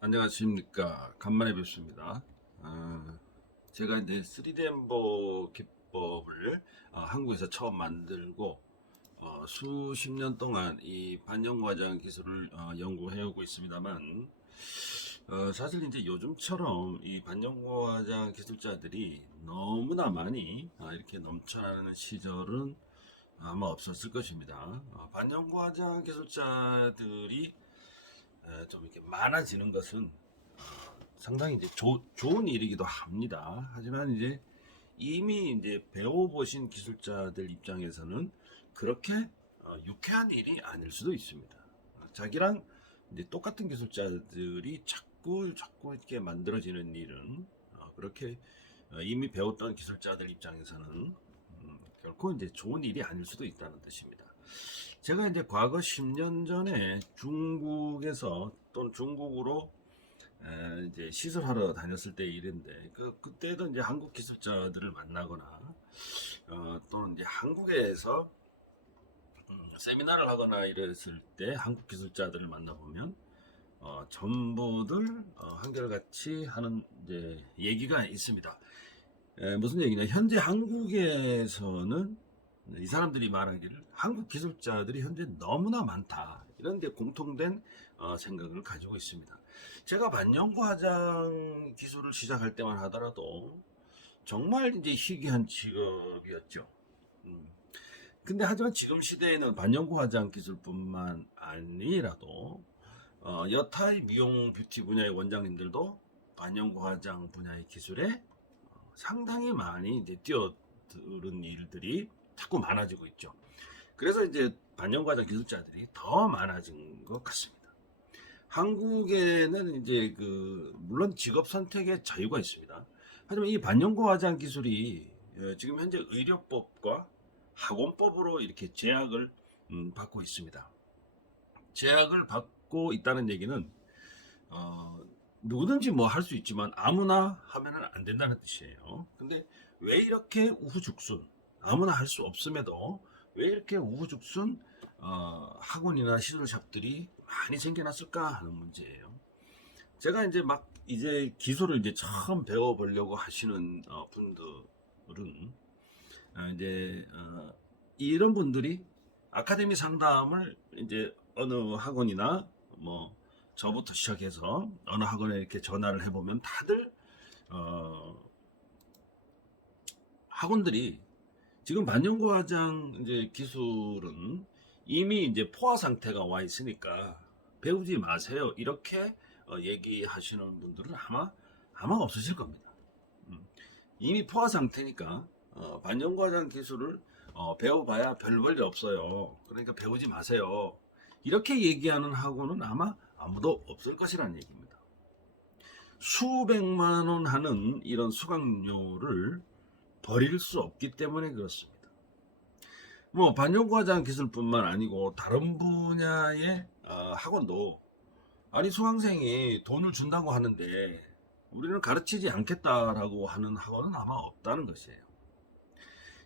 안녕하십니까. 간만에 뵙습니다. 아, 제가 이제 3D 엠버 기법을 한국에서 처음 만들고 수십 년 동안 이 반영과장 기술을 연구해오고 있습니다만, 사실 이제 요즘처럼 이 반영과장 기술자들이 너무나 많이 이렇게 넘쳐나는 시절은 아마 없었을 것입니다. 반영과장 기술자들이 좀 이렇게 많아지는 것은 상당히 이제 좋은 일이기도 합니다. 하지만 이제 이미 이제 배워보신 기술자들 입장에서는 그렇게 유쾌한 일이 아닐 수도 있습니다. 자기랑 이제 똑같은 기술자들이 자꾸 이렇게 만들어지는 일은 그렇게 이미 배웠던 기술자들 입장에서는 결코 이제 좋은 일이 아닐 수도 있다는 뜻입니다. 제가 이제 과거 10년 전에 중국에서 또는 중국으로 이제 시술하러 다녔을 때 일인데 그때도 이제 한국 기술자들을 만나거나 또는 이제 한국에서 세미나를 하거나 이랬을 때 한국 기술자들을 만나보면 전부들 한결같이 하는 이제 얘기가 있습니다. 무슨 얘기냐? 현재 한국에서는 이 사람들이 말하기를 한국 기술자들이 현재 너무나 많다. 이런 데 공통된 생각을 가지고 있습니다. 제가 반영과장 기술을 시작할 때만 하더라도 정말 이제 희귀한 직업이었죠. 음. 근데 하지만 지금 시대에는 반영과장 기술뿐만 아니라도 여타의 미용 뷰티 분야의 원장님들도 반영과장 분야의 기술에 상당히 많이 이제 뛰어드는 일들이 자꾸 많아지고 있죠. 그래서 이제 반영과장 기술자들이 더 많아진 것 같습니다. 한국에는 이제 물론 직업 선택의 자유가 있습니다. 하지만 이 반영과장 기술이 지금 현재 의료법과 학원법으로 이렇게 제약을 받고 있습니다. 제약을 받고 있다는 얘기는 어, 누구든지 뭐 할 수 있지만 아무나 하면은 안 된다는 뜻이에요. 근데 왜 이렇게 우후죽순 아무나 할 수 없음에도 왜 이렇게 우후죽순 학원이나 시술샵들이 많이 생겨났을까 하는 문제예요. 제가 이제 막 이제 기술을 이제 처음 배워보려고 하시는 분들은 이제 이런 분들이 아카데미 상담을 이제 어느 학원이나 뭐 저부터 시작해서 어느 학원에 이렇게 전화를 해보면 다들 어, 학원들이 지금 반영과장 이제 기술은 이미 이제 포화 상태가 와 있으니까 배우지 마세요. 이렇게 얘기하시는 분들은 아마 없으실 겁니다. 음. 이미 포화 상태니까 반영과장 기술을 배워봐야 별 볼일 없어요. 그러니까 배우지 마세요. 이렇게 얘기하는 학원은 아마 아무도 없을 것이라는 얘기입니다. 수백만 원 하는 이런 수강료를 버릴 수 없기 때문에 그렇습니다. 뭐 반영과장 기술뿐만 아니고 다른 분야의 학원도 아니 수강생이 돈을 준다고 하는데 우리는 가르치지 않겠다라고 하는 학원은 아마 없다는 것이에요.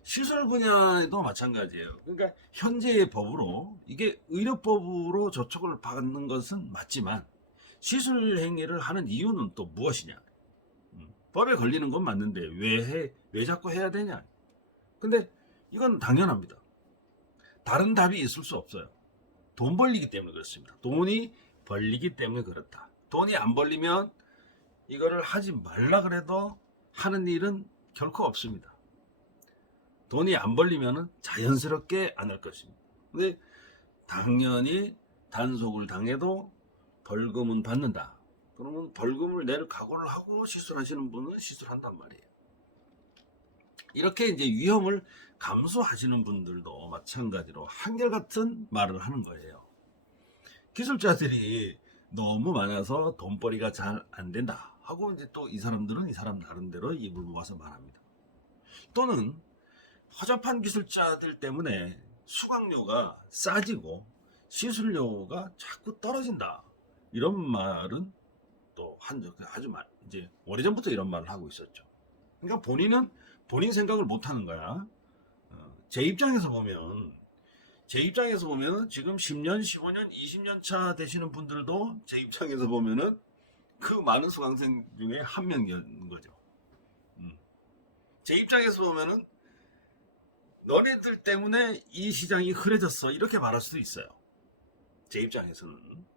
시설 분야에도 마찬가지예요. 그러니까 현재의 법으로 이게 의료법으로 저촉을 받는 것은 맞지만 시술 행위를 하는 이유는 또 무엇이냐? 법에 걸리는 건 맞는데 왜 자꾸 해야 되냐? 근데 이건 당연합니다. 다른 답이 있을 수 없어요. 돈 벌리기 때문에 그렇습니다. 돈이 벌리기 때문에 그렇다. 돈이 안 벌리면 이거를 하지 말라 그래도 하는 일은 결코 없습니다. 돈이 안 벌리면 자연스럽게 안 할 것입니다. 근데 당연히 단속을 당해도 벌금은 받는다. 그러면 벌금을 낼 각오를 하고 시술하시는 분은 시술한단 말이에요. 이렇게 이제 위험을 감수하시는 분들도 마찬가지로 한결같은 말을 하는 거예요. 기술자들이 너무 많아서 돈벌이가 잘 안 된다 하고 이제 또 이 사람들은 이 사람 나름대로 입을 모아서 말합니다. 또는 허접한 기술자들 때문에 수강료가 싸지고 시술료가 자꾸 떨어진다. 이런 말은 또 한 적 아주 이제 오래전부터 이런 말을 하고 있었죠. 그러니까 본인은 본인 생각을 못 하는 거야. 제 입장에서 보면 지금 10년, 15년, 20년 차 되시는 분들도 제 입장에서 보면은 그 많은 수강생 중에 한 명이었는 거죠. 음. 제 입장에서 보면은 너네들 때문에 이 시장이 흐려졌어 이렇게 말할 수도 있어요. 제 입장에서는.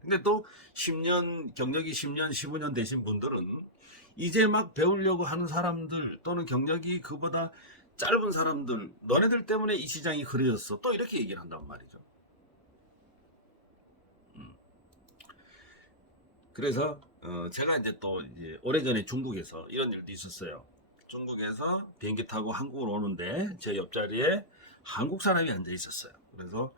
근데 또 10년 경력이 10년 15년 되신 분들은 이제 막 배우려고 하는 사람들 또는 경력이 그보다 짧은 사람들 너네들 때문에 이 시장이 흐려졌어 또 이렇게 얘기를 한단 말이죠. 음. 그래서 제가 이제 또 이제 오래전에 중국에서 이런 일도 있었어요. 중국에서 비행기 타고 한국으로 오는데 제 옆자리에 한국 사람이 앉아 있었어요. 그래서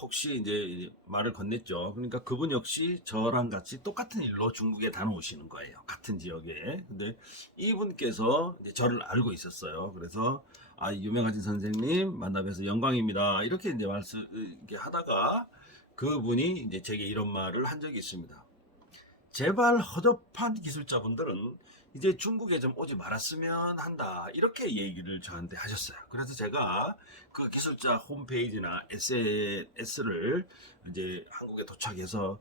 혹시 이제 말을 건넸죠. 그러니까 그분 역시 저랑 같이 똑같은 일로 중국에 다녀오시는 거예요. 같은 지역에. 근데 이분께서 이제 저를 알고 있었어요. 그래서 아, 유명하신 선생님 만나 뵈서 영광입니다. 이렇게 이제 말씀 이렇게 하다가 그분이 이제 제게 이런 말을 한 적이 있습니다. 제발 허접한 기술자분들은 이제 중국에 좀 오지 말았으면 한다. 이렇게 얘기를 저한테 하셨어요. 그래서 제가 그 기술자 홈페이지나 SNS를 이제 한국에 도착해서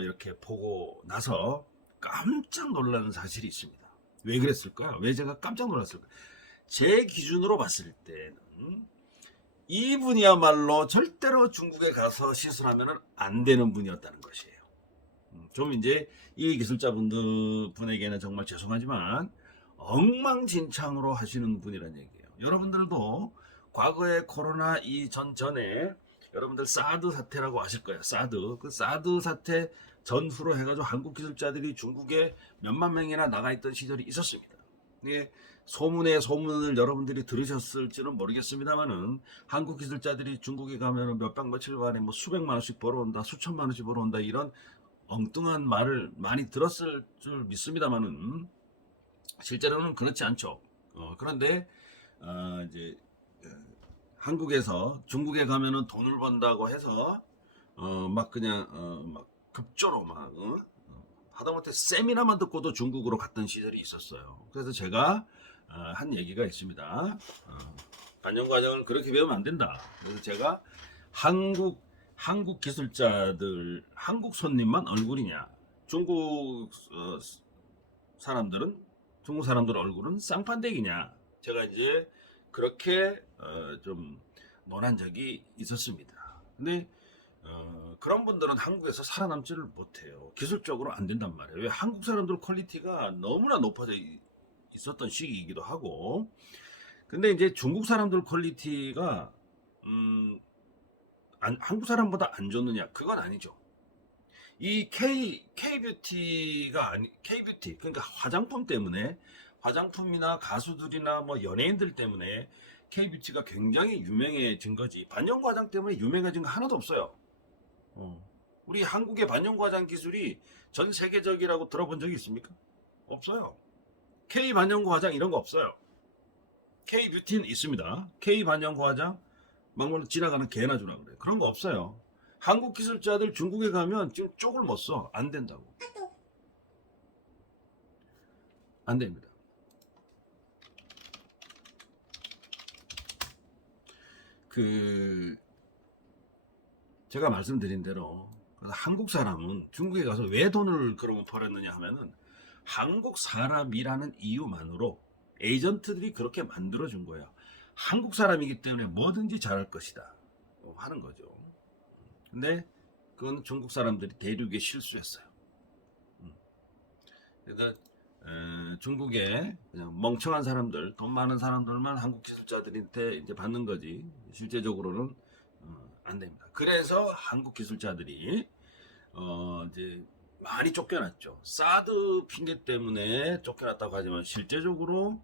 이렇게 보고 나서 깜짝 놀라는 사실이 있습니다. 왜 그랬을까요? 왜 제가 깜짝 놀랐을까요? 제 기준으로 봤을 때는 이분이야말로 절대로 중국에 가서 시술하면 안 되는 분이었다는 것이에요. 좀 이제 이 기술자분들 분에게는 정말 죄송하지만 엉망진창으로 하시는 분이란 얘기예요. 여러분들도 과거에 코로나 전에 여러분들 사드 사태라고 아실 거예요. 사드. 그 사드 사태 전후로 해가지고 한국 기술자들이 중국에 몇만 명이나 나가 있던 시절이 있었습니다. 예, 소문의 소문을 여러분들이 들으셨을지는 모르겠습니다만은 한국 기술자들이 중국에 가면 몇 박 며칠 만에 뭐 수백만 원씩 벌어온다, 수천만 원씩 벌어온다 이런 엉뚱한 말을 많이 들었을 줄 믿습니다만은 실제로는 그렇지 않죠. 그런데 이제 한국에서 중국에 가면은 돈을 번다고 해서 막 그냥 막 급조로 막 하다못해 세미나만 듣고도 중국으로 갔던 시절이 있었어요. 그래서 제가 한 얘기가 있습니다. 반영 과정을 그렇게 배우면 안 된다. 그래서 제가 한국 기술자들 한국 손님만 얼굴이냐? 사람들은 중국 사람들 얼굴은 쌍판대기냐? 제가 이제 그렇게 좀 논한 적이 있었습니다. 근데 그런 분들은 한국에서 살아남지를 못해요. 기술적으로 안 된단 말이에요. 왜 한국 사람들 퀄리티가 너무나 높아져 있었던 시기이기도 하고. 근데 이제 중국 사람들 퀄리티가 한국 사람보다 안 좋느냐? 그건 아니죠. 이 K뷰티, 그러니까 화장품 때문에, 화장품이나 가수들이나 뭐 연예인들 때문에 K뷰티가 굉장히 유명해진 거지. 반영과장 때문에 유명해진 거 하나도 없어요. 우리 한국의 반영과장 기술이 전 세계적이라고 들어본 적이 있습니까? 없어요. K 반영과장 이런 거 없어요. K뷰티는 있습니다. K 반영과장, 막말로 지나가는 개나 주나 그래요. 그런 거 없어요. 한국 기술자들 중국에 가면 지금 쪽을 못 써. 안 된다고. 안 됩니다. 제가 말씀드린 대로 한국 사람은 중국에 가서 왜 돈을 그러면 벌었느냐 하면은 한국 사람이라는 이유만으로 에이전트들이 그렇게 만들어준 거예요. 한국 사람이기 때문에 뭐든지 잘할 것이다 하는 거죠. 근데 그건 중국 사람들이 대륙에 실수했어요. 그래서 중국에 그냥 멍청한 사람들, 돈 많은 사람들만 한국 기술자들한테 이제 받는 거지. 실제적으로는 안 됩니다. 그래서 한국 기술자들이 이제 많이 쫓겨났죠. 사드 핑계 때문에 쫓겨났다고 하지만 실제적으로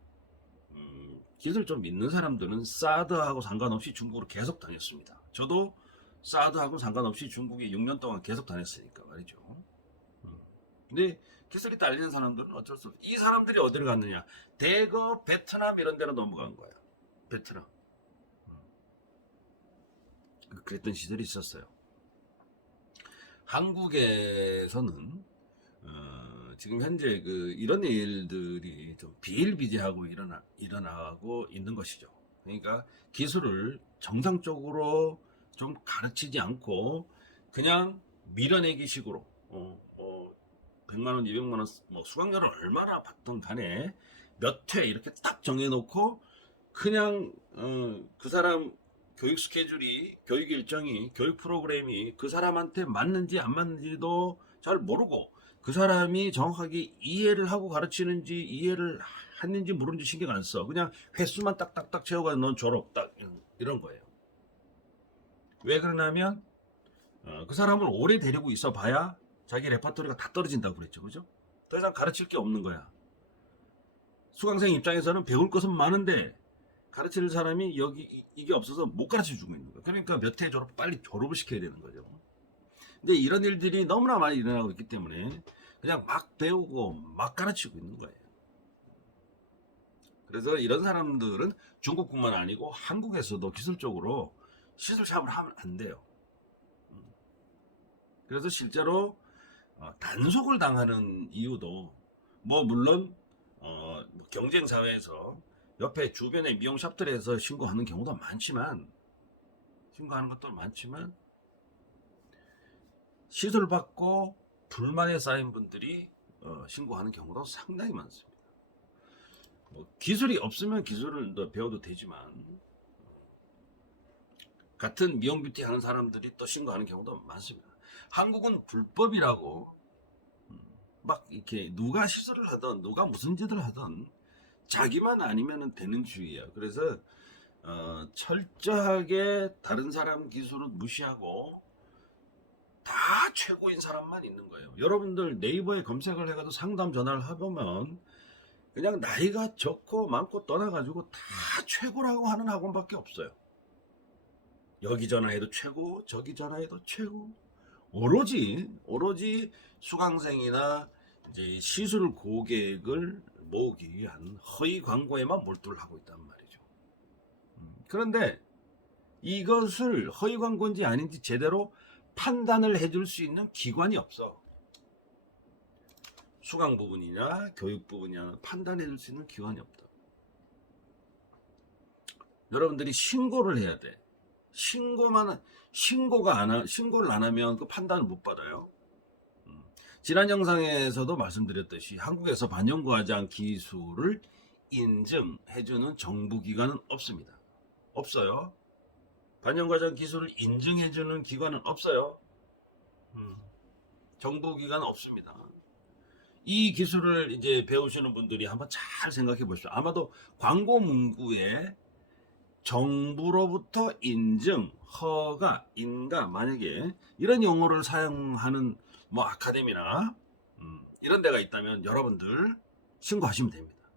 기술 좀 믿는 사람들은 사드하고 상관없이 중국으로 계속 다녔습니다. 저도 사드하고 상관없이 중국에 6년 동안 계속 다녔으니까 말이죠. 근데 기술이 딸리는 사람들은 어쩔 수 없어. 이 사람들이 어디를 갔느냐? 대거 베트남 이런 데로 넘어간 거야. 베트남. 그랬던 시절이 있었어요. 한국에서는 지금 현재 이런 일들이 좀 비일비재하고 일어나고 있는 것이죠. 그러니까 기술을 정상적으로 좀 가르치지 않고 그냥 밀어내기 식으로 100만 원, 200만 원 뭐 수강료를 얼마나 받던 간에 몇 회 이렇게 딱 정해놓고 그냥 그 사람 교육 스케줄이, 교육 일정이, 교육 프로그램이 그 사람한테 맞는지 안 맞는지도 잘 모르고 그 사람이 정확하게 이해를 하고 가르치는지 이해를 했는지 모르는지 신경 안 써. 그냥 횟수만 딱딱딱 채워가지고 넌 졸업 딱 이런 거예요. 왜 그러냐면 그 사람을 오래 데리고 있어 봐야 자기 레퍼토리가 다 떨어진다고 그랬죠. 그죠? 더 이상 가르칠 게 없는 거야. 수강생 입장에서는 배울 것은 많은데 가르칠 사람이 여기 이게 없어서 못 가르쳐 주고 있는 거야. 그러니까 몇 해 졸업 빨리 졸업을 시켜야 되는 거죠. 근데 이런 일들이 너무나 많이 일어나고 있기 때문에 그냥 막 배우고 막 가르치고 있는 거예요. 그래서 이런 사람들은 중국뿐만 아니고 한국에서도 기술적으로 시술 샵을 하면 안 돼요. 그래서 실제로 단속을 당하는 이유도 뭐 물론 경쟁 사회에서 옆에 주변의 미용샵들에서 신고하는 경우도 많지만 신고하는 것도 많지만 시술 받고 불만에 쌓인 분들이 신고하는 경우도 상당히 많습니다. 뭐 기술이 없으면 기술을 더 배워도 되지만 같은 미용 뷰티 하는 사람들이 또 신고하는 경우도 많습니다. 한국은 불법이라고 막 이렇게 누가 시술을 하든 누가 무슨 짓을 하든 자기만 아니면 되는 주의야. 그래서 철저하게 다른 사람 기술은 무시하고 다 최고인 사람만 있는 거예요. 여러분들 네이버에 검색을 해가지고 상담 전화를 해보면 그냥 나이가 적고 많고 떠나가지고 다 최고라고 하는 학원밖에 없어요. 여기 전화해도 최고, 저기 전화해도 최고. 오로지 수강생이나 이제 시술 고객을 모으기 위한 허위 광고에만 몰두를 하고 있단 말이죠. 그런데 이것을 허위 광고인지 아닌지 제대로 판단을 해줄 수 있는 기관이 없어. 수강 부분이냐 교육 부분이냐 판단해 줄 수 있는 기관이 없다. 여러분들이 신고를 해야 돼. 신고를 안 하면 그 판단을 못 받아요. 지난 영상에서도 말씀드렸듯이 한국에서 반영과장 기술을 인증해주는 정부기관은 없습니다. 없어요. 반영과장 기술을 인증해주는 기관은 없어요. 정부기관은 없습니다. 이 기술을 이제 배우시는 분들이 한번 잘 생각해 보십시오. 아마도 광고 문구에 정부로부터 인증, 허가, 인가 만약에 이런 용어를 사용하는 뭐 아카데미나 이런 데가 있다면 여러분들 신고하시면 됩니다.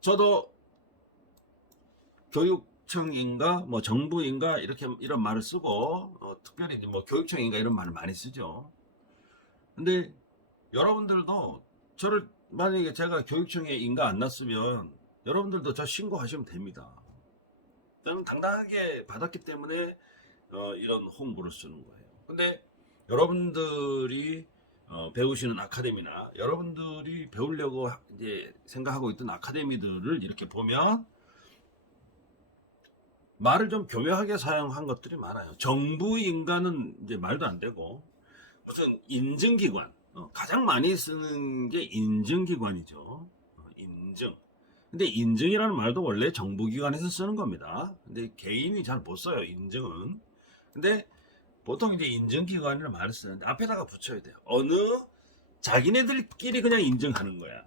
저도 교육청인가 뭐 정부인가 이런 말을 쓰고 특별히 뭐 교육청인가 이런 말을 많이 쓰죠. 근데 여러분들도 저를 만약에 제가 교육청에 인가 안 났으면 여러분들도 저 신고하시면 됩니다. 저는 당당하게 받았기 때문에 이런 홍보를 쓰는 거예요. 근데 여러분들이 배우시는 아카데미나 여러분들이 배우려고 이제 생각하고 있던 아카데미들을 이렇게 보면 말을 좀 교묘하게 사용한 것들이 많아요. 정부인가는 이제 말도 안 되고 무슨 인증기관 가장 많이 쓰는 게 인증기관이죠. 인증. 근데 인증이라는 말도 원래 정부기관에서 쓰는 겁니다. 근데 개인이 잘 못 써요, 인증은. 근데 보통 이제 인증기관이라는 말을 쓰는데 앞에다가 붙여야 돼요. 자기네들끼리 그냥 인증하는 거야.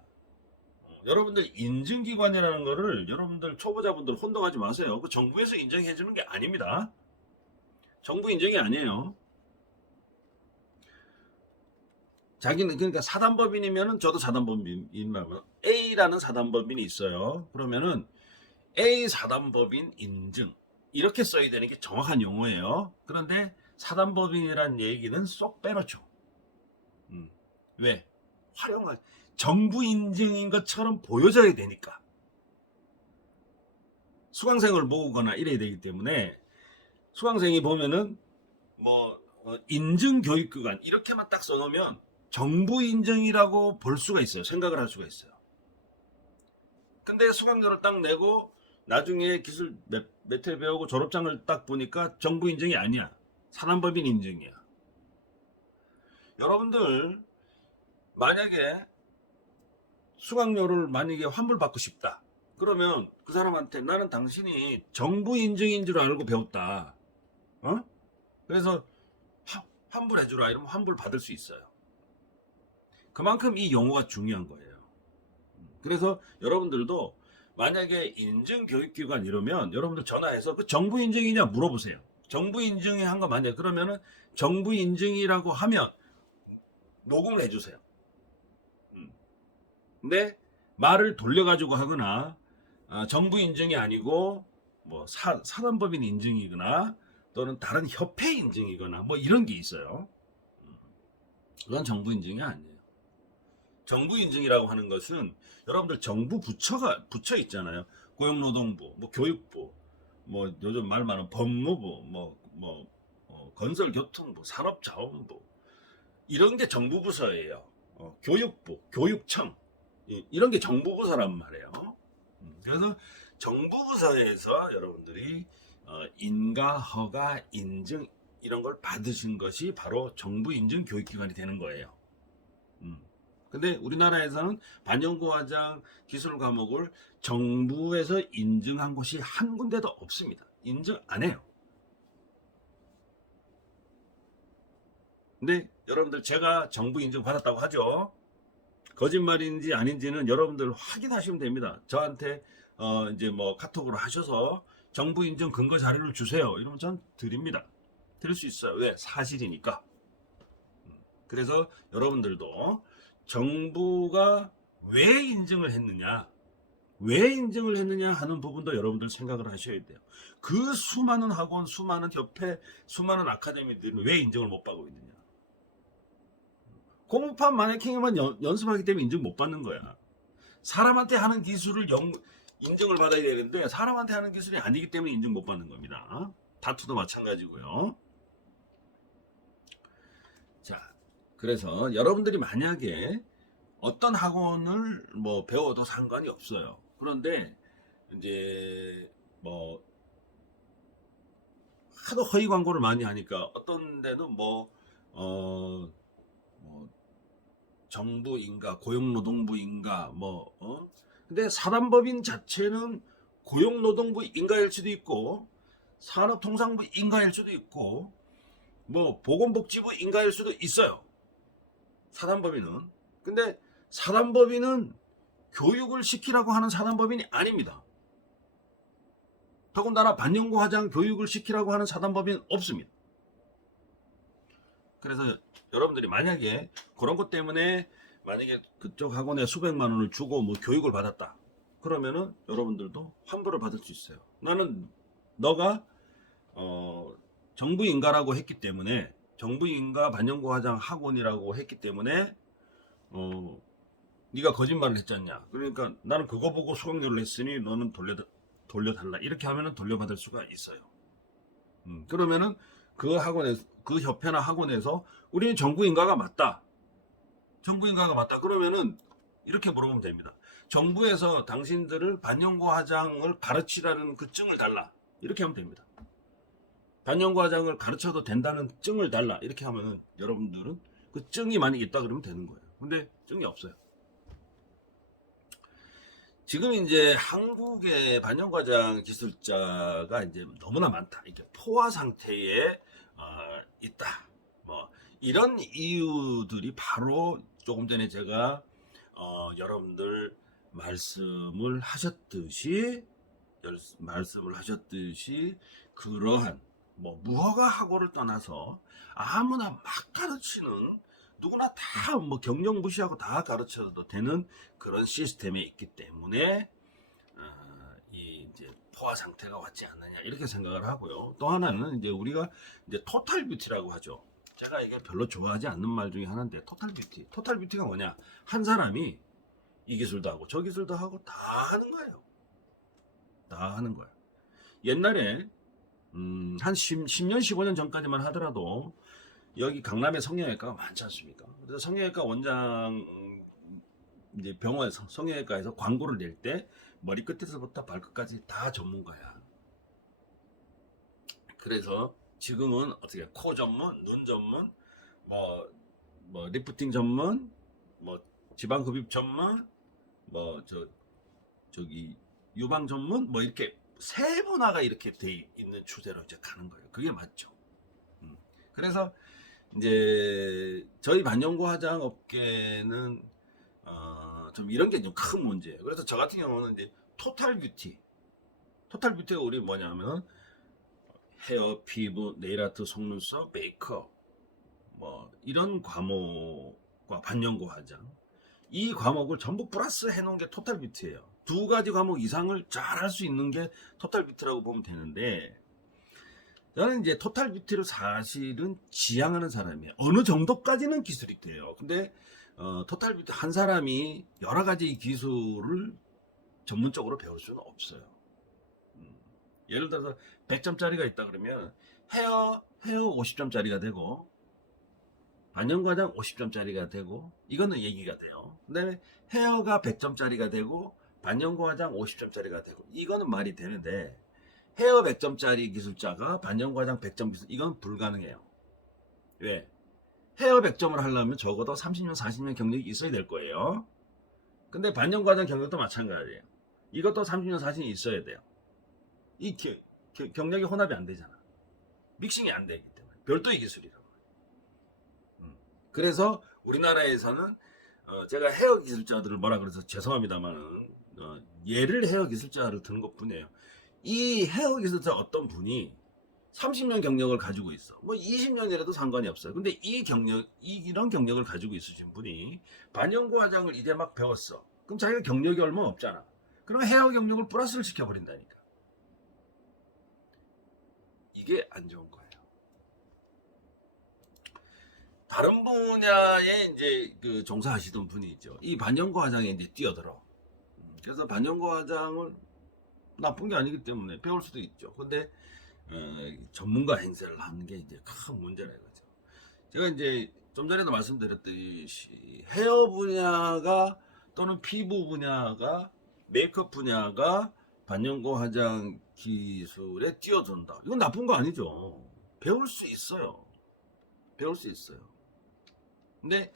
여러분들 인증기관이라는 거를 여러분들 초보자분들 혼동하지 마세요. 그 정부에서 인정해주는 게 아닙니다. 정부 인정이 아니에요. 자기는 그러니까 사단법인이면은 저도 사단법인이면 A라는 사단법인이 있어요. 그러면은 A 사단법인 인증 이렇게 써야 되는 게 정확한 용어예요. 그런데 사단법인이란 얘기는 쏙 빼놓죠. 왜? 활용할 정부 인증인 것처럼 보여져야 되니까. 수강생을 모으거나 이래야 되기 때문에 수강생이 보면은 뭐 인증교육기관 이렇게만 딱 써놓으면 정부 인증이라고 볼 수가 있어요. 생각을 할 수가 있어요. 근데 수강료를 딱 내고 나중에 기술 몇 회 배우고 졸업장을 딱 보니까 정부 인증이 아니야. 사단법인 인증이야. 여러분들 만약에 수강료를 만약에 환불받고 싶다. 그러면 그 사람한테 나는 당신이 정부 인증인 줄 알고 배웠다. 어? 그래서 환불해주라. 이러면 환불 받을 수 있어요. 그만큼 이 용어가 중요한 거예요. 그래서 여러분들도 만약에 인증교육기관 이러면 여러분들 전화해서 그 정부 인증이냐 물어보세요. 정부 인증이 한 거 맞냐? 그러면은 정부 인증이라고 하면 녹음을 해주세요. 근데 말을 돌려가지고 하거나 정부 인증이 아니고 뭐 사단법인 인증이거나 또는 다른 협회 인증이거나 뭐 이런 게 있어요. 그건 정부 인증이 아니에요. 정부 인증이라고 하는 것은 여러분들 정부 부처 있잖아요. 고용노동부, 뭐 교육부, 뭐 요즘 말 많은 법무부, 건설교통부, 산업자원부 이런 게 정부 부서예요. 교육부, 교육청 이런 게 정부 부서란 말이에요. 그래서 정부 부서에서 여러분들이 인가, 허가, 인증 이런 걸 받으신 것이 바로 정부 인증 교육기관이 되는 거예요. 근데 우리나라에서는 반영고화장 기술 과목을 정부에서 인증한 곳이 한 군데도 없습니다. 인증 안 해요. 근데 여러분들 제가 정부 인증 받았다고 하죠. 거짓말인지 아닌지는 여러분들 확인하시면 됩니다. 저한테 이제 뭐 카톡으로 하셔서 정부 인증 근거 자료를 주세요. 이러면 전 드립니다. 드릴 수 있어요. 왜? 사실이니까. 그래서 여러분들도 정부가 왜 인증을 했느냐, 왜 인증을 했느냐 하는 부분도 여러분들 생각을 하셔야 돼요. 그 수많은 학원, 수많은 협회, 수많은 아카데미들은 왜 인증을 못 받고 있느냐. 공무판 마네킹에만 연습하기 때문에 인증 못 받는 거야. 사람한테 하는 기술을 인증을 받아야 되는데 사람한테 하는 기술이 아니기 때문에 인증 못 받는 겁니다. 다투도 마찬가지고요. 자, 그래서 여러분들이 만약에 어떤 학원을 뭐 배워도 상관이 없어요. 그런데 이제 뭐 하도 허위 광고를 많이 하니까 어떤 데는 뭐 정부인가 고용노동부인가 근데 사단법인 자체는 고용노동부 인가일 수도 있고 산업통상부 인가일 수도 있고 뭐 보건복지부 인가일 수도 있어요. 사단법인은. 근데 사단법인은 교육을 시키라고 하는 사단법인이 아닙니다. 더군다나 반영고화장 교육을 시키라고 하는 사단법인은 없습니다. 그래서 여러분들이 만약에 그런 것 때문에 만약에 그쪽 학원에 수백만 원을 주고 뭐 교육을 받았다. 그러면은 여러분들도 환불을 받을 수 있어요. 나는 너가 정부인가라고 했기 때문에 정부인가 반영고화장 학원이라고 했기 때문에 네가 거짓말을 했잖냐. 그러니까 나는 그거 보고 수강료를 냈으니 너는 돌려달라. 이렇게 하면은 돌려받을 수가 있어요. 그러면은 그 학원에서 그 협회나 학원에서 우리는 정부인가가 맞다. 정부인가가 맞다. 그러면은 이렇게 물어보면 됩니다. 정부에서 당신들을 반영고화장을 가르치라는 그 증을 달라. 이렇게 하면 됩니다. 반영고화장을 가르쳐도 된다는 증을 달라. 이렇게 하면은 여러분들은 그 증이 만약에 있다 그러면 되는 거예요. 근데 증이 없어요. 지금 이제 한국의 반영과장 기술자가 이제 너무나 많다. 이게 포화 상태에 있다. 뭐 이런 이유들이 바로 조금 전에 제가 여러분들 말씀을 하셨듯이 그러한 뭐 무허가 학원을 떠나서 아무나 막 가르치는 누구나 다 뭐 경력 무시하고 다 가르쳐도 되는 그런 시스템에 있기 때문에 이 이제 포화 상태가 왔지 않느냐 이렇게 생각을 하고요. 또 하나는 이제 우리가 이제 토탈 뷰티라고 하죠. 제가 이게 별로 좋아하지 않는 말 중에 하나인데 토탈 뷰티. 토탈 뷰티가 뭐냐? 한 사람이 이 기술도 하고 저 기술도 하고 다 하는 거예요. 다 하는 거예요. 옛날에 한 10년 15년 전까지만 하더라도 여기 강남에 성형외과가 많지 않습니까? 그래서 성형외과 원장 이제 병원에서 성형외과에서 광고를 낼 때 머리끝에서부터 발끝까지 다 전문가야. 그래서 지금은 어떻게 코 전문, 눈 전문, 뭐 뭐 리프팅 전문, 뭐 지방 흡입 전문, 뭐 저기 유방 전문, 뭐 이렇게 세분화가 이렇게 돼 있는 추세로 이제 가는 거예요. 그게 맞죠. 그래서 이제 저희 반영구 화장 업계는 좀 이런 게 좀 큰 문제예요. 그래서 저 같은 경우는 이제 토탈 뷰티가 우리 뭐냐면 헤어, 피부, 네일 아트, 속눈썹, 메이크업 뭐 이런 과목과 반영구 화장 이 과목을 전부 플러스 해놓은 게 토탈 뷰티예요. 두 가지 과목 이상을 잘 할 수 있는 게 토탈 뷰티라고 보면 되는데 저는 이제 토탈 뷰티를 사실은 지향하는 사람이에요. 어느 정도까지는 기술이 돼요. 근데 토탈 뷰티 한 사람이 여러 가지 기술을 전문적으로 배울 수는 없어요. 예를 들어서 100점짜리가 있다 그러면 헤어 50점짜리가 되고 반영과장 50점짜리가 되고 이거는 얘기가 돼요. 그다음에 헤어가 100점짜리가 되고 반영과장 50점짜리가 되고 이거는 말이 되는데 헤어 100점짜리 기술자가 반영과장 100점 기술 이건 불가능해요. 왜? 헤어 100점을 하려면 적어도 30년 40년 경력이 있어야 될 거예요. 근데 반영과장 경력도 마찬가지예요. 이것도 30년 40년 있어야 돼요. 이 경력이 혼합이 안 되잖아. 믹싱이 안 되기 때문에 별도의 기술이라고. 그래서 우리나라에서는 제가 헤어 기술자들을 뭐라 그래서 죄송합니다만은 예를 헤어 기술자를 드는 것뿐이에요. 이 헤어 기술자 어떤 분이 30년 경력을 가지고 있어. 뭐 20년이라도 상관이 없어요. 근데 이런 경력을 가지고 있으신 분이 반영구 화장을 이제 막 배웠어. 그럼 자기가 경력이 얼마 없잖아. 그럼 헤어 경력을 플러스를 시켜버린다니까. 이게 안 좋은 거예요. 다른 분야에 이제 그 종사하시던 분이 있죠. 이 반영구 화장에 이제 뛰어들어. 그래서 반영구 화장을 나쁜 게 아니기 때문에 배울 수도 있죠. 근데 전문가 행세를 하는 게 이제 큰 문제라 이거죠. 제가 이제 좀 전에도 말씀드렸듯이 헤어 분야가 또는 피부 분야가 메이크업 분야가 반영구 화장 기술에 뛰어든다. 이건 나쁜 거 아니죠. 배울 수 있어요. 배울 수 있어요. 근데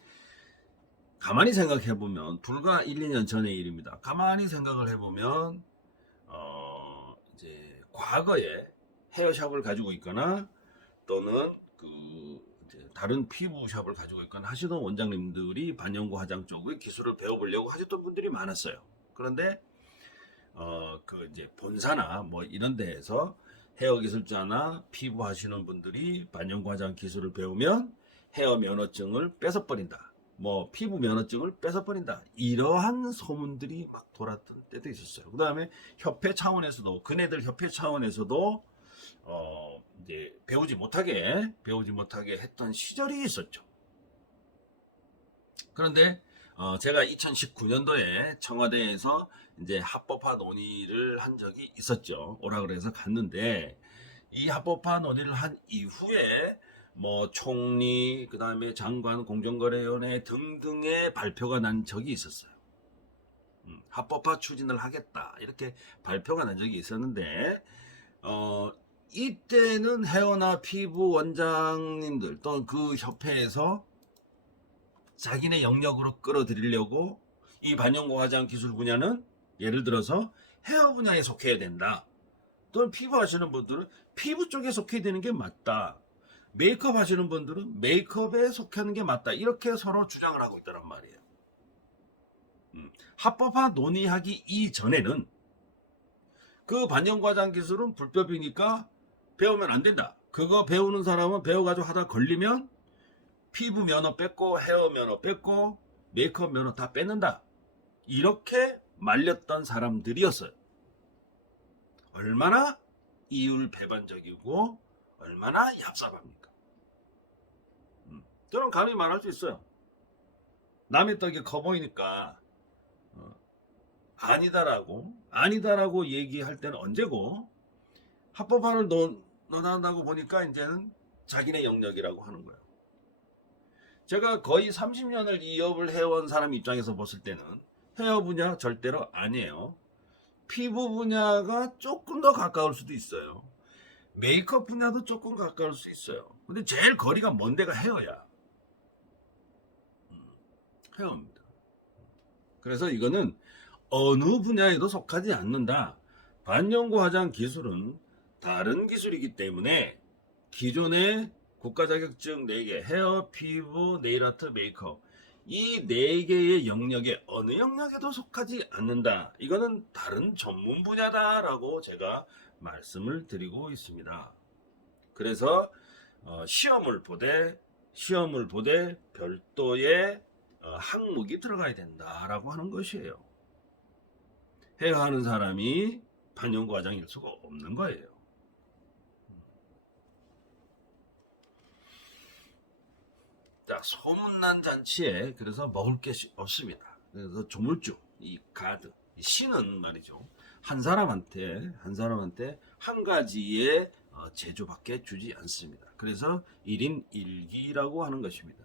가만히 생각해 보면 불과 1, 2년 전의 일입니다. 가만히 생각을 해 보면 이제 과거에 헤어샵을 가지고 있거나 또는 이제 다른 피부샵을 가지고 있거나 하시던 원장님들이 반영구 화장 쪽의 기술을 배워보려고 하셨던 분들이 많았어요. 그런데 이제 본사나 뭐 이런 데에서 헤어 기술자나 피부 하시는 분들이 반영구 화장 기술을 배우면 헤어 면허증을 뺏어버린다. 뭐 피부 면허증을 뺏어버린다. 이러한 소문들이 막 돌았던 때도 있었어요. 그 다음에 협회 차원에서도 그네들 협회 차원에서도 이제 배우지 못하게 했던 시절이 있었죠. 그런데 제가 2019년도에 청와대에서 이제 합법화 논의를 한 적이 있었죠. 오라 그래서 갔는데 이 합법화 논의를 한 이후에 뭐 총리, 그 다음에 장관, 공정거래위원회 등등의 발표가 난 적이 있었어요. 합법화 추진을 하겠다 이렇게 발표가 난 적이 있었는데 이때는 헤어나 피부 원장님들 또는 그 협회에서 자기네 영역으로 끌어들이려고 이 반영구 화장 기술 분야는 예를 들어서 헤어 분야에 속해야 된다. 또는 피부 하시는 분들은 피부 쪽에 속해야 되는 게 맞다. 메이크업 하시는 분들은 메이크업에 속하는 게 맞다. 이렇게 서로 주장을 하고 있다는 말이에요. 합법화 논의하기 이전에는 그 반영구 화장 기술은 불법이니까 배우면 안 된다. 그거 배우는 사람은 배워가지고 하다 걸리면 피부 면허 뺏고 헤어 면허 뺏고 메이크업 면허 다 뺏는다. 이렇게 말렸던 사람들이었어요. 얼마나 이율배반적이고 얼마나 얍삽합니까? 저는 감히 말할 수 있어요. 남의 떡이 커 보이니까 아니다라고 얘기할 때는 언제고 합법화를 논한다고 보니까 이제는 자기네 영역이라고 하는 거예요. 제가 거의 30년을 이 업을 해온 사람 입장에서 봤을 때는 헤어 분야 절대로 아니에요. 피부 분야가 조금 더 가까울 수도 있어요. 메이크업 분야도 조금 가까울 수 있어요. 근데 제일 거리가 먼 데가 헤어야. 해옵니다. 그래서 이거는 어느 분야에도 속하지 않는다. 반영구 화장 기술은 다른 기술이기 때문에 기존의 국가 자격증 4개, 헤어, 피부, 네일아트, 메이크업 이 4개의 영역에 어느 영역에도 속하지 않는다. 이거는 다른 전문 분야다라고 제가 말씀을 드리고 있습니다. 그래서 시험을 보되 별도의 항목이 들어가야 된다라고 하는 것이에요. 헤어 하는 사람이 반영구 화장일 수가 없는 거예요. 자, 소문난 잔치에 그래서 먹을 게 없습니다. 그래서 조물주, 이 가드, 이 신은 말이죠. 한 사람한테 한 가지의 제조밖에 주지 않습니다. 그래서 1인 1기라고 하는 것입니다.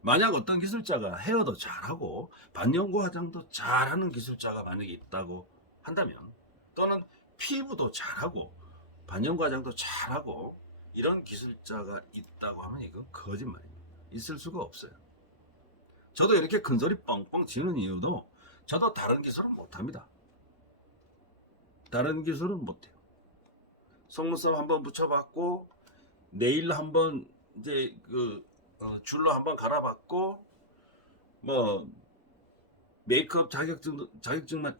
만약 어떤 기술자가 헤어도 잘하고 반영구 화장도 잘하는 기술자가 만약에 있다고 한다면, 또는 피부도 잘하고 반영구 화장도 잘하고 이런 기술자가 있다고 하면 이거 거짓말입니다. 있을 수가 없어요. 저도 이렇게 큰소리 뻥뻥 치는 이유도 저도 다른 기술은 못합니다. 다른 기술은 못해요. 속눈썹 한번 붙여봤고, 네일 한번 이제 줄로 한번 갈아봤고, 뭐 메이크업 자격증만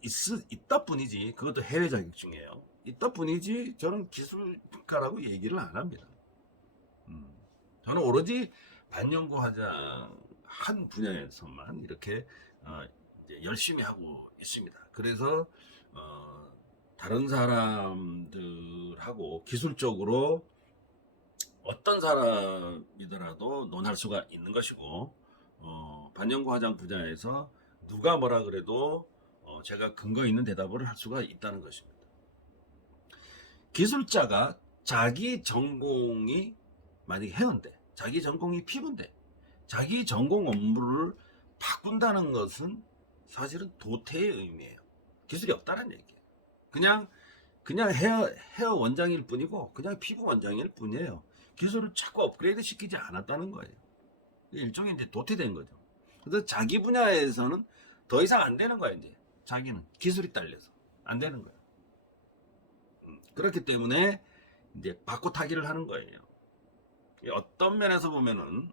있다 뿐이지, 그것도 해외 자격증이에요. 있다 뿐이지 저는 기술가라고 얘기를 안 합니다. 저는 오로지 반영구 화장 한 분야에서만 이렇게 이제 열심히 하고 있습니다. 그래서 다른 사람들하고 기술적으로 어떤 사람이더라도 논할 수가 있는 것이고, 반영구 화장 분야에서 누가 뭐라 그래도 제가 근거 있는 대답을 할 수가 있다는 것입니다. 기술자가 자기 전공이 만약에 헤어인데, 자기 전공이 피부인데, 자기 전공 업무를 바꾼다는 것은 사실은 도태의 의미예요. 기술이 없다는 얘기예요. 그냥 헤어 원장일 뿐이고, 그냥 피부 원장일 뿐이에요. 기술을 자꾸 업그레이드 시키지 않았다는 거예요. 일종의 이제 도태된 거죠. 그래서 자기 분야에서는 더 이상 안 되는 거예요. 이제 자기는 기술이 딸려서 안 되는 거예요. 그렇기 때문에 이제 바꿔 타기를 하는 거예요. 어떤 면에서 보면은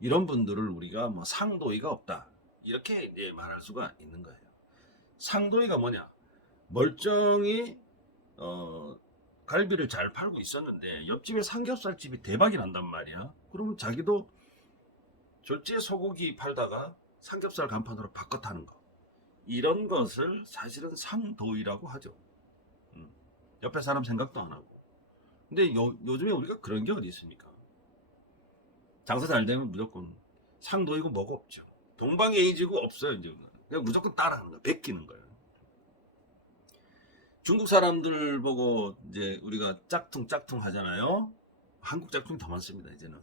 이런 분들을 우리가 뭐 상도의가 없다, 이렇게 이제 말할 수가 있는 거예요. 상도의가 뭐냐? 멀쩡히 갈비를 잘 팔고 있었는데 옆집에 삼겹살집이 대박이 난단 말이야. 그러면 자기도 졸지에 소고기 팔다가 삼겹살 간판으로 바꿔 타는 거, 이런 것을 사실은 상도의라고 하죠. 옆에 사람 생각도 안 하고. 근데 요즘에 우리가 그런 게 어디 있습니까? 장사 잘 되면 무조건 상도이고 뭐가 없죠. 동방예의지고 없어요. 이제 그냥 무조건 따라하는 거야. 베끼는 거예요. 중국 사람들 보고 이제 우리가 짝퉁 하잖아요. 한국 짝퉁이 더 많습니다, 이제는.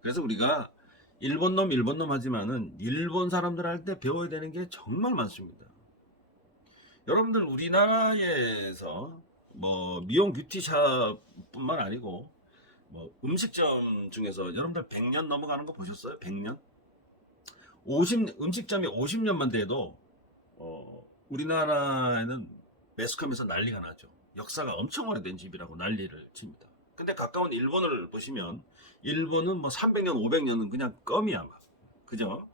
그래서 우리가 일본 놈 하지만은 일본 사람들 할 때 배워야 되는 게 정말 많습니다. 여러분들 우리나라에서 뭐 미용 뷰티샵뿐만 아니고 뭐 음식점 중에서 여러분들 100년 넘어가는 거 보셨어요? 100년? 음식점이 50년만 돼도 우리나라에는 매스컴에서 난리가 나죠. 역사가 엄청 오래된 집이라고 난리를 칩니다. 근데 가까운 일본을 보시면, 일본은 뭐 300년, 500년은 그냥 껌이야 막. 그죠?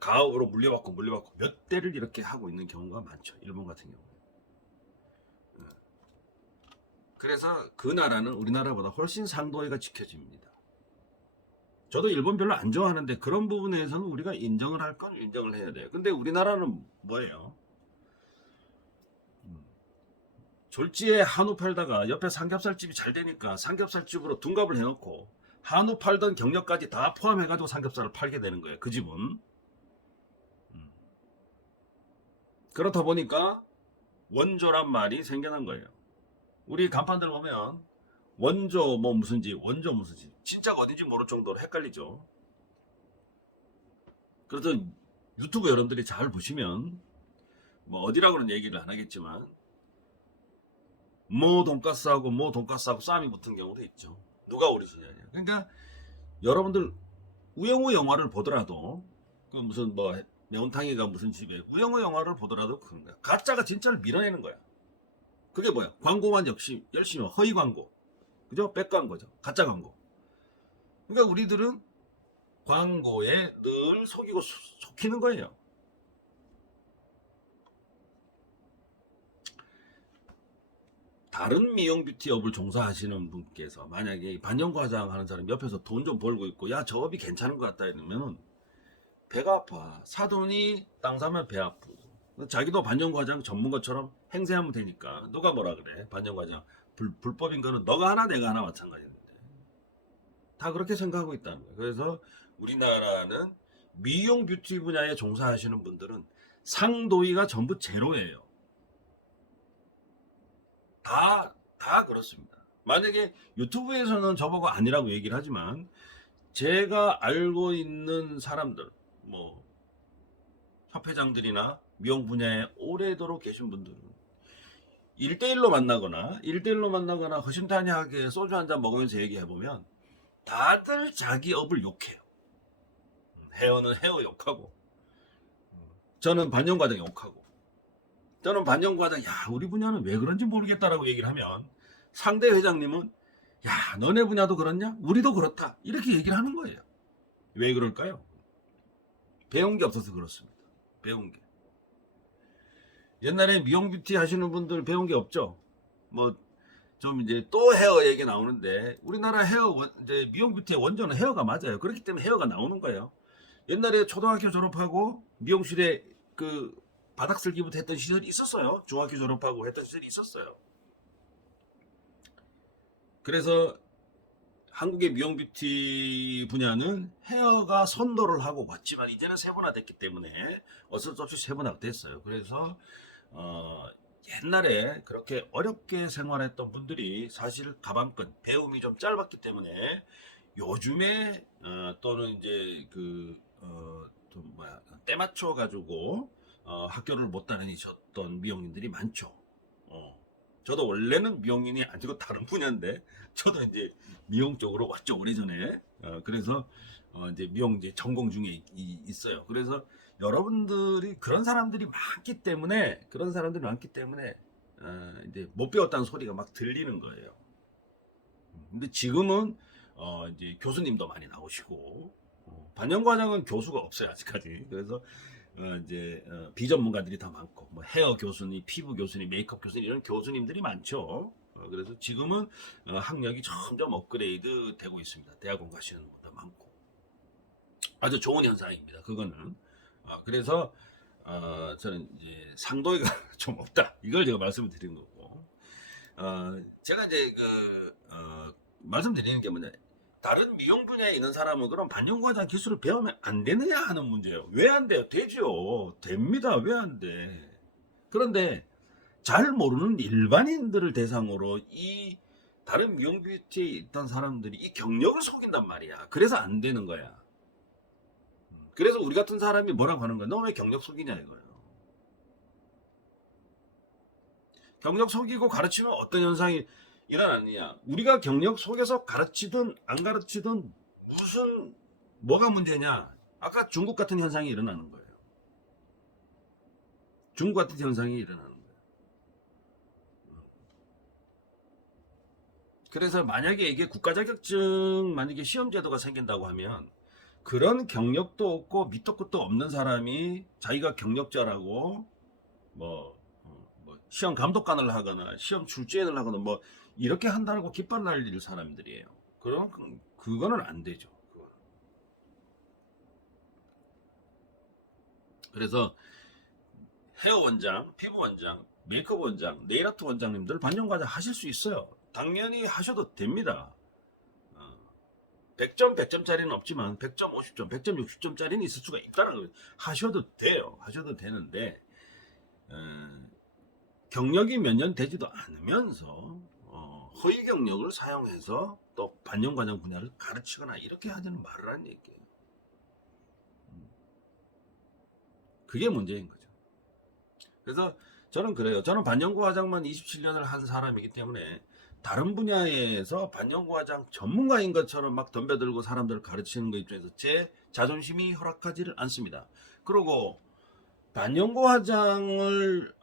가업으로 물려받고 몇 대를 이렇게 하고 있는 경우가 많죠. 일본 같은 경우. 그래서 그 나라는 우리나라보다 훨씬 상도의가 지켜집니다. 저도 일본 별로 안 좋아하는데 그런 부분에서는 우리가 인정을 할 건 인정을 해야 돼요. 근데 우리나라는 뭐예요? 졸지에 한우 팔다가 옆에 삼겹살집이 잘 되니까 삼겹살집으로 둔갑을 해놓고 한우 팔던 경력까지 다 포함해가지고 삼겹살을 팔게 되는 거예요. 그 집은. 그렇다 보니까 원조란 말이 생겨난 거예요. 우리 간판들 보면 원조 뭐 무슨 집, 원조 무슨 집, 진짜가 어딘지 모를 정도로 헷갈리죠. 그래서 유튜브 여러분들이 잘 보시면 뭐 어디라고는 얘기를 안 하겠지만 뭐 돈가스하고 싸움이 붙은 경우도 있죠. 누가 우리 소냐냐. 그러니까 여러분들 우영우 영화를 보더라도 그 무슨 뭐 매운탕이가 무슨 집에 우영우 영화를 보더라도 그런 거야. 가짜가 진짜를 밀어내는 거야. 그게 뭐야? 광고만 역시 열심히 허위 광고. 그죠? 백 광고죠. 가짜 광고. 그러니까 우리들은 광고에 늘 속이고 속히는 거예요. 다른 미용 뷰티 업을 종사하시는 분께서 만약에 반영과장 하는 사람 옆에서 돈 좀 벌고 있고 야 저 업이 괜찮은 것 같다 이러면 배가 아파. 사돈이 땅 사면 배 아프고 자기도 반영과장 전문가처럼 행세하면 되니까 누가 뭐라 그래. 반영과장 불법인 거는 너가 하나 내가 하나 마찬가지인데 다 그렇게 생각하고 있다는 거예요. 그래서 우리나라는 미용 뷰티 분야에 종사하시는 분들은 상도위가 전부 제로예요. 다 그렇습니다. 만약에 유튜브에서는 저보고 아니라고 얘기를 하지만 제가 알고 있는 사람들, 뭐 협회장들이나 미용 분야에 오래도록 계신 분들은 1대1로 만나거나 허심탄회하게 소주 한잔 먹으면서 얘기해보면 다들 자기 업을 욕해요. 헤어는 헤어 욕하고 저는 반영과장 욕하고 저는 반영과장 야 우리 분야는 왜 그런지 모르겠다라고 얘기를 하면 상대 회장님은 야 너네 분야도 그렇냐? 우리도 그렇다 이렇게 얘기를 하는 거예요. 왜 그럴까요? 배운 게 없어서 그렇습니다. 배운 게 옛날에 미용 뷰티 하시는 분들 배운 게 없죠. 뭐 좀 이제 또 헤어 얘기 나오는데 우리나라 이제 미용 뷰티의 원조는 헤어가 맞아요. 그렇기 때문에 헤어가 나오는 거예요. 옛날에 초등학교 졸업하고 미용실에 그 바닥 쓸기부터 했던 시절이 있었어요. 중학교 졸업하고 했던 시절이 있었어요. 그래서 한국의 미용 뷰티 분야는 헤어가 선도를 하고 왔지만 이제는 세분화됐기 때문에 어쩔 수 없이 세분화됐어요. 그래서 옛날에 그렇게 어렵게 생활했던 분들이 사실 가방끈 배움이 좀 짧았기 때문에 요즘에 또는 이제 좀 뭐야 때 맞춰 가지고 학교를 못 다니셨던 미용인들이 많죠. 저도 원래는 미용인이 아니고 다른 분야인데 저도 이제 미용 쪽으로 왔죠 오래전에. 그래서 이제 미용 이제 전공 중에 있어요. 그래서 여러분들이 그런 사람들이 많기 때문에 이제 못 배웠다는 소리가 막 들리는 거예요. 근데 지금은 이제 교수님도 많이 나오시고 반영과장은 교수가 없어요 아직까지. 그래서 이제 비전문가들이 더 많고 뭐 헤어 교수님, 피부 교수님, 메이크업 교수님 이런 교수님들이 많죠. 그래서 지금은 학력이 점점 업그레이드 되고 있습니다. 대학원 가시는 분도 많고 아주 좋은 현상입니다. 그거는 그래서 저는 이제 상도가 좀 없다. 이걸 제가 말씀을 드린 거고 제가 이제 말씀드리는 게 뭐냐 다른 미용 분야에 있는 사람은 그럼 반영과장 기술을 배우면 안 되느냐 하는 문제예요. 왜 안 돼요? 되죠. 됩니다. 왜 안 돼? 그런데 잘 모르는 일반인들을 대상으로 이 다른 미용 뷰티에 있던 사람들이 이 경력을 속인단 말이야. 그래서 안 되는 거야. 그래서 우리 같은 사람이 뭐라고 하는 거야? 너 왜 경력 속이냐 이거예요. 경력 속이고 가르치면 어떤 현상이 일어나느냐? 우리가 경력 속여서 가르치든 안 가르치든 뭐가 문제냐? 아까 중국 같은 현상이 일어나는 거예요. 중국 같은 현상이 일어나는 거예요. 그래서 만약에 이게 국가 자격증 만약에 시험 제도가 생긴다고 하면 그런 경력도 없고 밑도 끝도 없는 사람이 자기가 경력자라고 뭐 시험 감독관을 하거나 시험 출제인을 하거나 뭐 이렇게 한다고 깃발 날릴 사람들이에요. 그럼 그거는 안 되죠. 그래서 헤어 원장, 피부 원장, 메이크업 원장, 네일아트 원장님들 반영과장 하실 수 있어요. 당연히 하셔도 됩니다. 100점, 100점짜리는 없지만 100점, 50점, 100점, 60점짜리는 있을 수가 있다는 거예요. 하셔도 돼요. 하셔도 되는데 경력이 몇 년 되지도 않으면서 허위 경력을 사용해서 또 반영과장 분야를 가르치거나 이렇게 하자는 말을 하는 얘기예요. 그게 문제인 거죠. 그래서 저는 그래요. 저는 반영과장만 27년을 한 사람이기 때문에 다른 분야에서 반영과장 전문가인 것처럼 막 덤벼들고 사람들을 가르치는 것 입장에서 제 자존심이 허락하지를 않습니다. 그리고 반영과장을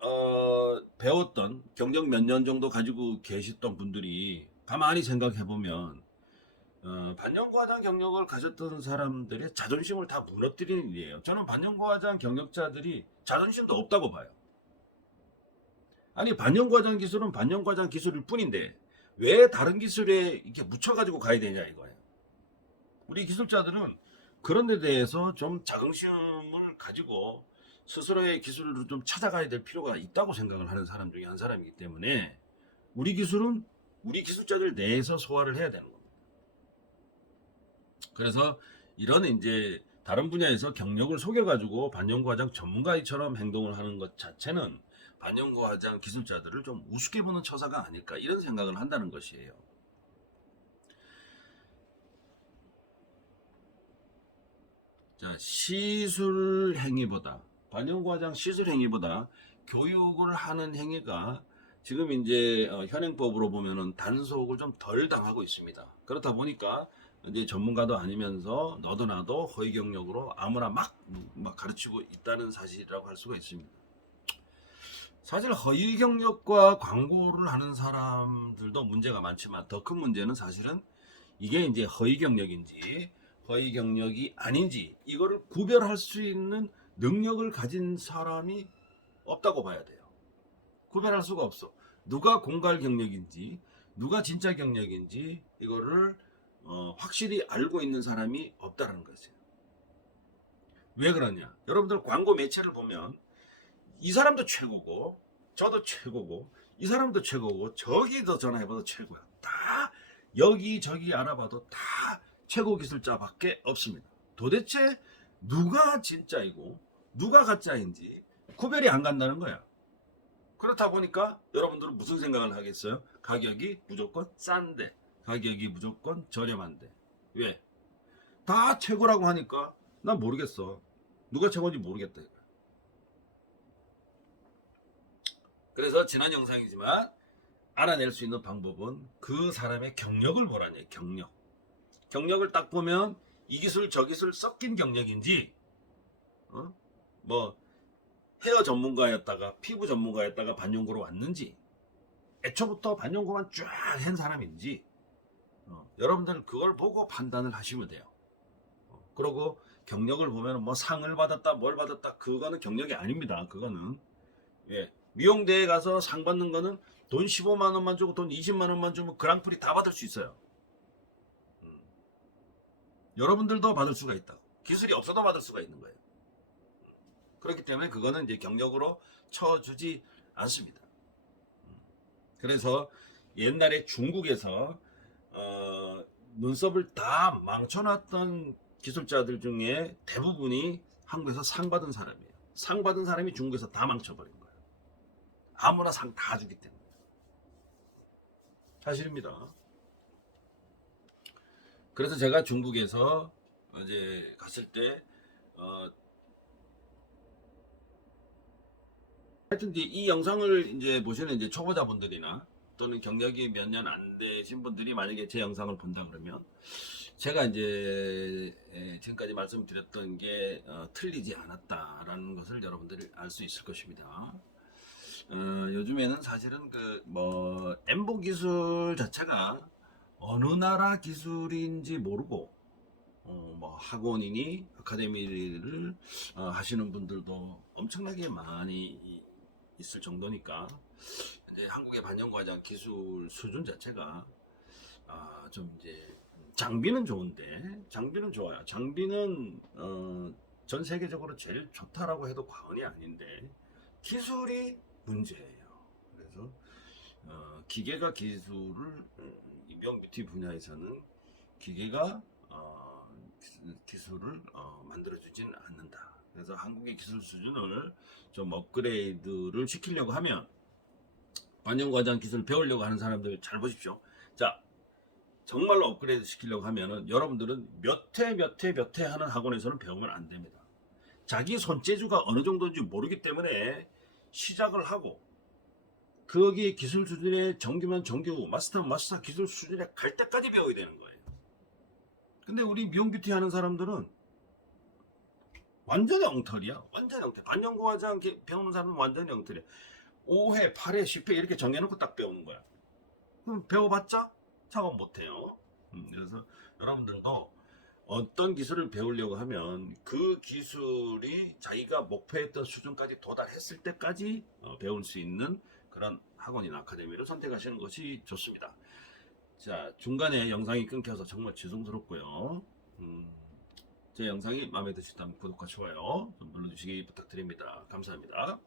배웠던 경력 몇 년 정도 가지고 계셨던 분들이 가만히 생각해 보면 반영과장 경력을 가졌던 사람들의 자존심을 다 무너뜨리는 일이에요. 저는 반영과장 경력자들이 자존심도 없다고 봐요. 아니 반영과장 기술은 반영과장 기술일 뿐인데 왜 다른 기술에 이렇게 묻혀가지고 가야 되냐 이거예요. 우리 기술자들은 그런 데 대해서 좀 자긍심을 가지고 스스로의 기술을 좀 찾아가야 될 필요가 있다고 생각을 하는 사람 중에 한 사람이기 때문에 우리 기술은 우리 기술자들 내에서 소화를 해야 되는 겁니다. 그래서 이런 이제 다른 분야에서 경력을 속여가지고 반영과장 전문가처럼 행동을 하는 것 자체는 반영과장 기술자들을 좀 우습게 보는 처사가 아닐까 이런 생각을 한다는 것이에요. 자, 시술 행위보다 반영과장 시술 행위보다 교육을 하는 행위가 지금 이제 현행법으로 보면은 단속을 좀 덜 당하고 있습니다. 그렇다 보니까 이제 전문가도 아니면서 너도 나도 허위 경력으로 아무나 막 가르치고 있다는 사실이라고 할 수가 있습니다. 사실 허위 경력과 광고를 하는 사람들도 문제가 많지만 더 큰 문제는 사실은 이게 이제 허위 경력인지 허위 경력이 아닌지 이거를 구별할 수 있는 능력을 가진 사람이 없다고 봐야 돼요. 구별할 수가 없어. 누가 공갈 경력인지 누가 진짜 경력인지 이거를 확실히 알고 있는 사람이 없다는 것이에요. 왜 그러냐? 여러분들 광고 매체를 보면 이 사람도 최고고 저도 최고고 이 사람도 최고고 저기도 전화해봐도 최고야. 다 여기저기 알아봐도 다 최고 기술자밖에 없습니다. 도대체 누가 진짜이고 누가 가짜인지 구별이 안 간다는 거야. 그렇다 보니까 여러분들은 무슨 생각을 하겠어요? 가격이 무조건 싼데 가격이 무조건 저렴한데 왜? 다 최고라고 하니까 난 모르겠어. 누가 최고인지 모르겠다. 그래서 지난 영상이지만 알아낼 수 있는 방법은 그 사람의 경력을 보라니. 경력을 딱 보면 이 기술 저 기술 섞인 경력인지 뭐 헤어 전문가였다가 피부 전문가였다가 반영구로 왔는지 애초부터 반영구만 쫙 한 사람인지 여러분들 그걸 보고 판단을 하시면 돼요. 그리고 경력을 보면 뭐 상을 받았다 뭘 받았다 그거는 경력이 아닙니다. 그거는 예. 미용대에 가서 상 받는 거는 돈 15만 원만 주고 돈 20만 원만 주면 그랑프리 다 받을 수 있어요. 여러분들도 받을 수가 있다. 기술이 없어도 받을 수가 있는 거예요. 그렇기 때문에 그거는 이제 경력으로 쳐주지 않습니다. 그래서 옛날에 중국에서 눈썹을 다 망쳐놨던 기술자들 중에 대부분이 한국에서 상 받은 사람이에요. 상 받은 사람이 중국에서 다 망쳐버린 거예요. 아무나 상 다 주기 때문에. 사실입니다. 그래서 제가 중국에서 이제 갔을 때 하여튼 이 영상을 이제 보시는 이제 초보자분들이나 또는 경력이 몇 년 안 되신 분들이 만약에 제 영상을 본다 그러면 제가 이제 지금까지 말씀드렸던 게 틀리지 않았다라는 것을 여러분들이 알 수 있을 것입니다. 요즘에는 사실은 그 뭐 엠보 기술 자체가 어느 나라 기술인지 모르고 뭐 학원이니 아카데미를 하시는 분들도 엄청나게 많이 있을 정도니까 이제 한국의 반영과장 기술 수준 자체가 좀 이제 장비는 좋은데 장비는 좋아요. 장비는 전 세계적으로 제일 좋다라고 해도 과언이 아닌데 기술이 문제예요. 그래서 기계가 기술을 미용 뷰티 분야에서는 기계가 기술을 만들어주지는 않는다. 그래서 한국의 기술 수준을 좀 업그레이드를 시키려고 하면 반영과장 기술 배우려고 하는 사람들 잘 보십시오. 자, 정말로 업그레이드 시키려고 하면은 여러분들은 몇 회 하는 학원에서는 배우면 안 됩니다. 자기 손재주가 어느 정도인지 모르기 때문에 시작을 하고 거기에 기술 수준의 정규면 정규, 마스터면 마스터 기술 수준에 갈 때까지 배워야 되는 거예요. 근데 우리 미용 뷰티 하는 사람들은 완전히 엉터리야. 완전히 엉터리. 반영구 화장 배우는 사람은 완전히 엉터리야. 5회, 8회, 10회 이렇게 정해놓고 딱 배우는 거야. 그럼 배워봤자 작업 못해요. 그래서 여러분들도 어떤 기술을 배우려고 하면 그 기술이 자기가 목표했던 수준까지 도달했을 때까지 배울 수 있는 그런 학원이나 아카데미를 선택하시는 것이 좋습니다. 자, 중간에 영상이 끊겨서 정말 죄송스럽고요. 제 영상이 마음에 드셨다면 구독과 좋아요 좀 눌러주시기 부탁드립니다. 감사합니다.